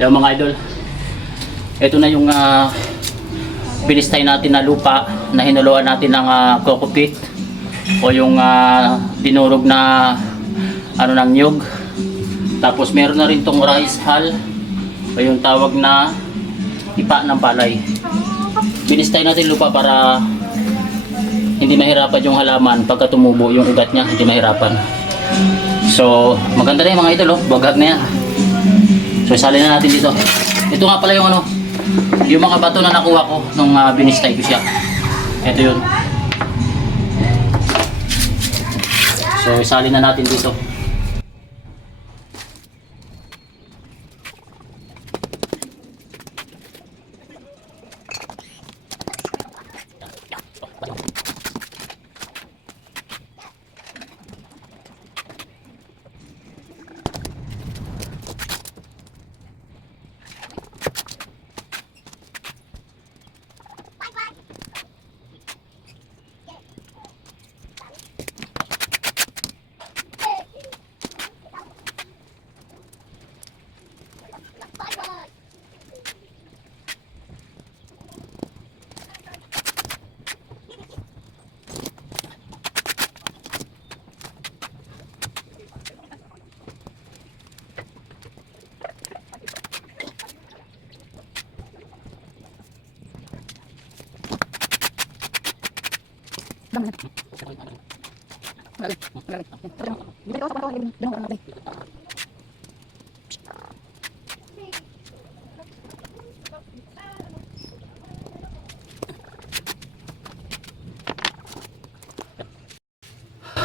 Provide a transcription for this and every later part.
Yung mga idol, ito na yung binistay natin na lupa na hinuluan natin ng coco peat o yung dinurog na ano ng nyug. Tapos meron na rin tong rice hull o yung tawag na ipa ng palay. Binistay natin lupa para hindi mahirapan yung halaman pagka tumubo yung ugat niya, hindi mahirapan. So maganda na yung mga idol, bagag na yan. So isalin na natin dito. Ito nga pala yung ano, yung mga bato na nakuha ko nung binistay ko siya. Ito yun. So isalin na natin dito.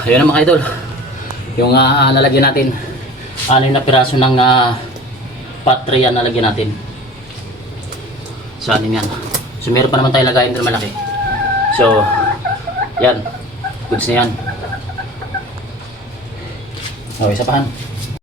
Ayan na mga idol, yung nalagyan natin 6 na piraso ng patre yan nalagyan natin. So 6 yan. So meron pa naman tayo lagayin din malaki. So yan, goods na yan. Okay, isa pahan.